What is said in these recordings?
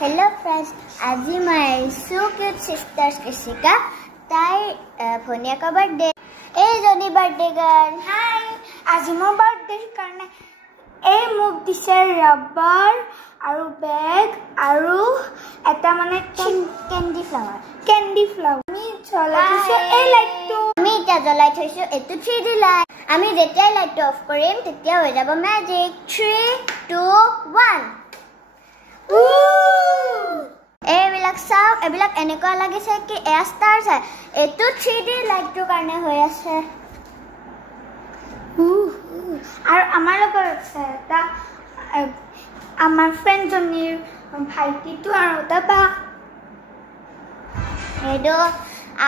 Hello friends, আজি my so cute sisters Kishika তাই ভনিয়া का बर्थडे ए जनी बर्थडे गर्ल हाय আজি মোৰ बर्थडे কাৰণে এই মোক দিছে ৰাবাৰ আৰু বেগ আৰু এটা মানে কেন্ডি ফ্লাৱাৰ আমি জ্বলাই থৈছো এই লাইটটো আমি এটা জ্বলাই থৈছো এটো 3D লাইট আমি যেতিয়া লাইটটো অফ কৰিম তেতিয়া হৈ যাব ম্যাজিক 3 2 1 এবিলাক এনেকুৱা লাগিছে কি এয়া ষ্টাৰ চাই এটো 3D লাইটটোৰ কাৰণে হৈ আছে আৰু আমাৰ লগত আছে এটা আমাৰ ফ্ৰেণ্ড জনীৰ ভাইটিটো আৰু এটা বা হেডো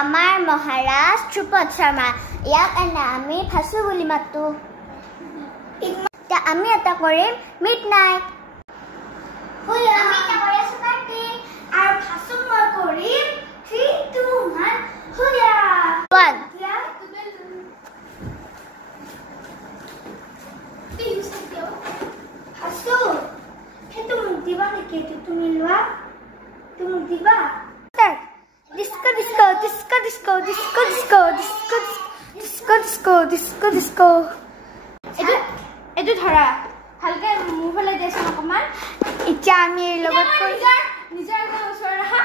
আমাৰ মহাৰাজ ধ্ৰুপদ শৰ্মা ইয়াক আমি ফাসু বুলি মাতো আমি এটা কৰিম মিডনাইট আমি এটা কৰি আছো পাৰ্টি আৰু ফাসু মই কৰিম 3 2 1 হোয়া 1 ফাসু হেতু মোক দিবা নেকি তুমি লোৱা তুমি দিবা Disco, disco, disco, disco, disco, disco, disco, disco, disco, disco, disco. Edu dhara. Halke mufale desu nakoman. Icha ami logot koi. Nijar ko usor raha.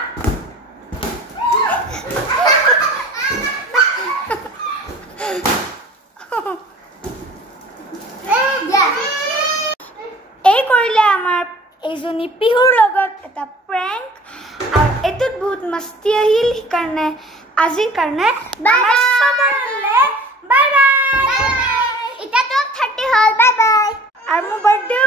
Ei korile amar ezoni pihur logot eta prank. और एतुत बहुत मस्ती আহিল কাৰণে আজিৰ কাৰণে bye bye bye এটা তো 30 হল bye bye আৰু মোৰ বাৰ্থডে